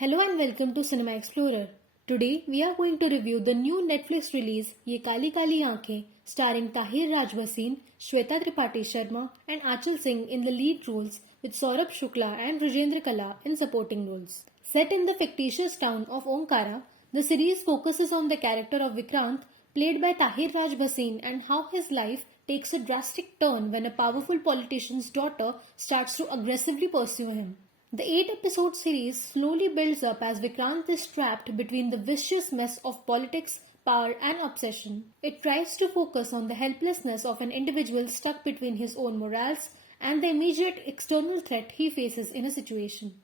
Hello and welcome to Cinema Explorer. Today we are going to review the new Netflix release Yeh Kaali Kaali Ankhein starring Tahir Raj Bhasin, Shweta Tripathi Sharma and Anchal Singh in the lead roles with Saurabh Shukla and Rajendra Kala in supporting roles. Set in the fictitious town of Omkara, the series focuses on the character of Vikrant played by Tahir Raj Bhasin and how his life takes a drastic turn when a powerful politician's daughter starts to aggressively pursue him. The 8-episode series slowly builds up as Vikrant is trapped between the vicious mess of politics, power and obsession. It tries to focus on the helplessness of an individual stuck between his own morals and the immediate external threat he faces in a situation.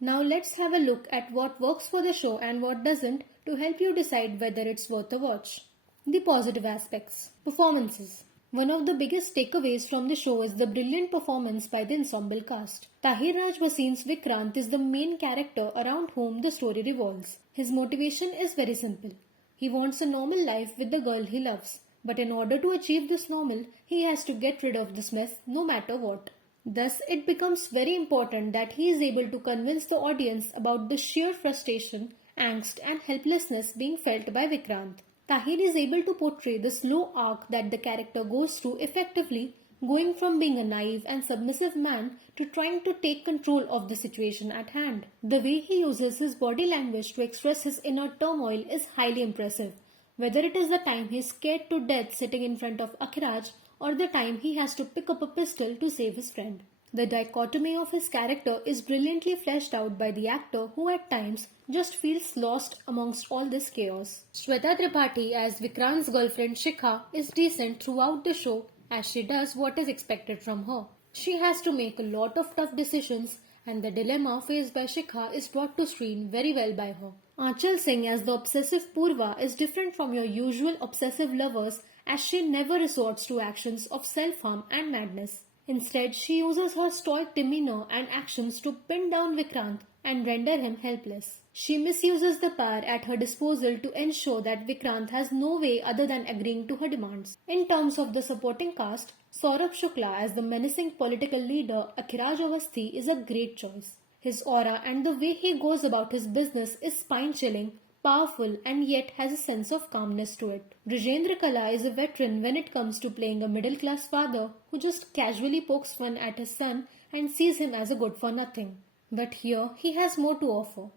Now let's have a look at what works for the show and what doesn't to help you decide whether it's worth a watch. The positive aspects. Performances. One of the biggest takeaways from the show is the brilliant performance by the ensemble cast. Tahir Raj Bhasin's Vikrant is the main character around whom the story revolves. His motivation is very simple. He wants a normal life with the girl he loves. But in order to achieve this normal, he has to get rid of this mess no matter what. Thus, it becomes very important that he is able to convince the audience about the sheer frustration, angst and helplessness being felt by Vikrant. Tahir is able to portray the slow arc that the character goes through effectively, going from being a naive and submissive man to trying to take control of the situation at hand. The way he uses his body language to express his inner turmoil is highly impressive, whether it is the time he is scared to death sitting in front of Akhraj or the time he has to pick up a pistol to save his friend. The dichotomy of his character is brilliantly fleshed out by the actor who at times just feels lost amongst all this chaos. Shweta Tripathi as Vikrant's girlfriend Shikha is decent throughout the show as she does what is expected from her. She has to make a lot of tough decisions and the dilemma faced by Shikha is brought to screen very well by her. Anchal Singh as the obsessive Purva is different from your usual obsessive lovers as she never resorts to actions of self-harm and madness. Instead, she uses her stoic demeanor and actions to pin down Vikrant and render him helpless. She misuses the power at her disposal to ensure that Vikrant has no way other than agreeing to her demands. In terms of the supporting cast, Saurabh Shukla as the menacing political leader Akhraj Awasthi is a great choice. His aura and the way he goes about his business is spine-chilling, powerful and yet has a sense of calmness to it. Rajendra Kala is a veteran when it comes to playing a middle-class father who just casually pokes fun at his son and sees him as a good-for-nothing. But here he has more to offer.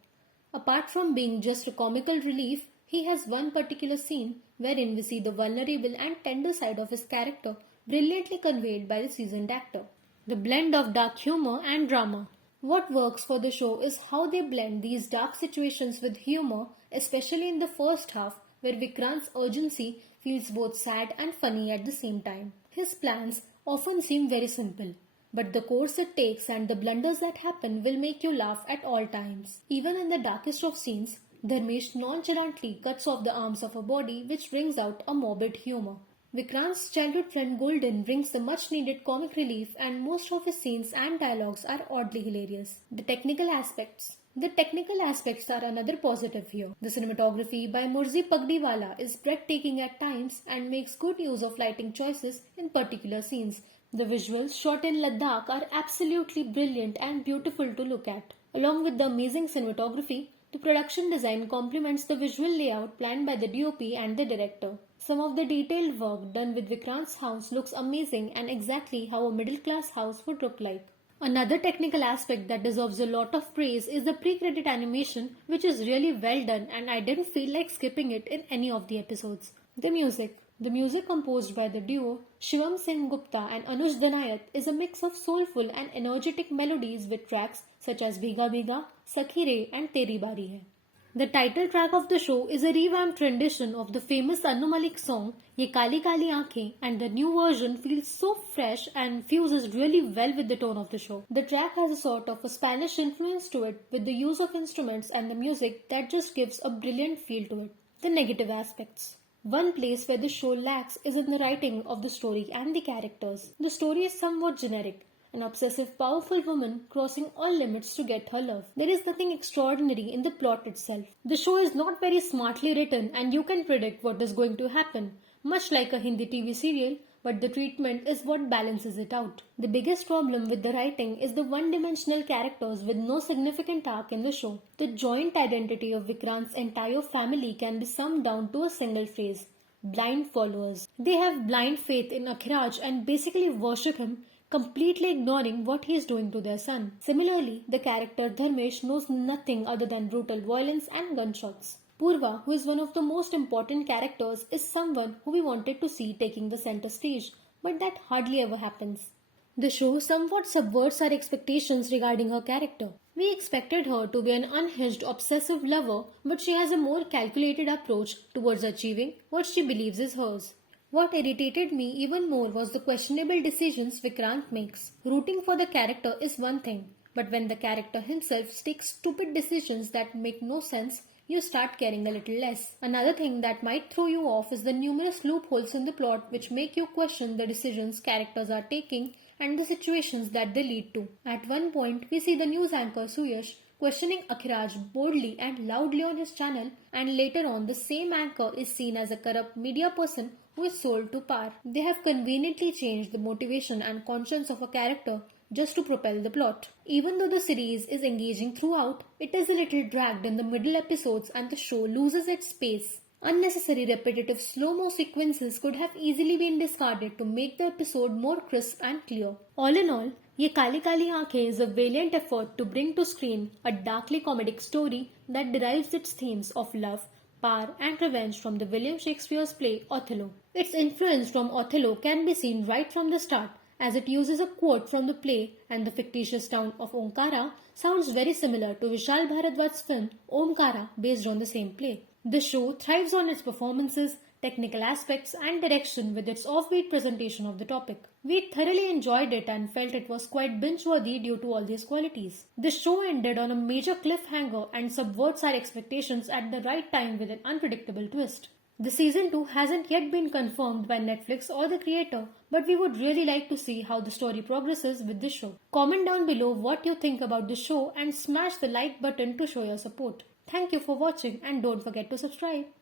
Apart from being just a comical relief, he has one particular scene wherein we see the vulnerable and tender side of his character brilliantly conveyed by the seasoned actor. The blend of dark humor and drama. What works for the show is how they blend these dark situations with humor, especially in the first half where Vikrant's urgency feels both sad and funny at the same time. His plans often seem very simple, but the course it takes and the blunders that happen will make you laugh at all times. Even in the darkest of scenes, Dharmesh nonchalantly cuts off the arms of a body which brings out a morbid humor. Vikrant's childhood friend Golden brings the much needed comic relief and most of his scenes and dialogues are oddly hilarious. The technical aspects are another positive here. The cinematography by Murzi Pagdiwala is breathtaking at times and makes good use of lighting choices in particular scenes. The visuals shot in Ladakh are absolutely brilliant and beautiful to look at. Along with the amazing cinematography, the production design complements the visual layout planned by the DOP and the director. Some of the detailed work done with Vikrant's house looks amazing and exactly how a middle-class house would look like. Another technical aspect that deserves a lot of praise is the pre-credit animation, which is really well done and I didn't feel like skipping it in any of the episodes. The music composed by the duo Shivam Singh Gupta and Anuj Danayat is a mix of soulful and energetic melodies with tracks such as Bhiga Bhiga, Sakhi Re and Teri Bari Hai. The title track of the show is a revamped rendition of the famous Annu Malik song Yeh Kaali Kaali Ankhein and the new version feels so fresh and fuses really well with the tone of the show. The track has a sort of a Spanish influence to it with the use of instruments and the music that just gives a brilliant feel to it. The negative aspects. One place where the show lacks is in the writing of the story and the characters. The story is somewhat generic. An obsessive, powerful woman crossing all limits to get her love. There is nothing extraordinary in the plot itself. The show is not very smartly written and you can predict what is going to happen. Much like a Hindi TV serial, but the treatment is what balances it out. The biggest problem with the writing is the one-dimensional characters with no significant arc in the show. The joint identity of Vikrant's entire family can be summed down to a single phrase: blind followers. They have blind faith in Akhiraj and basically worship him, completely ignoring what he is doing to their son. Similarly, the character Dharmesh knows nothing other than brutal violence and gunshots. Purva, who is one of the most important characters, is someone who we wanted to see taking the center stage, but that hardly ever happens. The show somewhat subverts our expectations regarding her character. We expected her to be an unhinged, obsessive lover, but she has a more calculated approach towards achieving what she believes is hers. What irritated me even more was the questionable decisions Vikrant makes. Rooting for the character is one thing, but when the character himself takes stupid decisions that make no sense, you start caring a little less. Another thing that might throw you off is the numerous loopholes in the plot which make you question the decisions characters are taking and the situations that they lead to. At one point, we see the news anchor Suyash questioning Akhiraj boldly and loudly on his channel, and later on the same anchor is seen as a corrupt media person who is sold to power. They have conveniently changed the motivation and conscience of a character just to propel the plot. Even though the series is engaging throughout, it is a little dragged in the middle episodes and the show loses its pace. Unnecessary repetitive slow-mo sequences could have easily been discarded to make the episode more crisp and clear. All in all, Yeh Kaali Kaali Ankhein is a valiant effort to bring to screen a darkly comedic story that derives its themes of love, power and revenge from the William Shakespeare's play Othello. Its influence from Othello can be seen right from the start, as it uses a quote from the play, and the fictitious town of Omkara sounds very similar to Vishal Bharadwaj's film Omkara based on the same play. The show thrives on its performances, technical aspects and direction with its offbeat presentation of the topic. We thoroughly enjoyed it and felt it was quite binge-worthy due to all these qualities. The show ended on a major cliffhanger and subverts our expectations at the right time with an unpredictable twist. The season 2 hasn't yet been confirmed by Netflix or the creator, but we would really like to see how the story progresses with this show. Comment down below what you think about the show and smash the like button to show your support. Thank you for watching and don't forget to subscribe.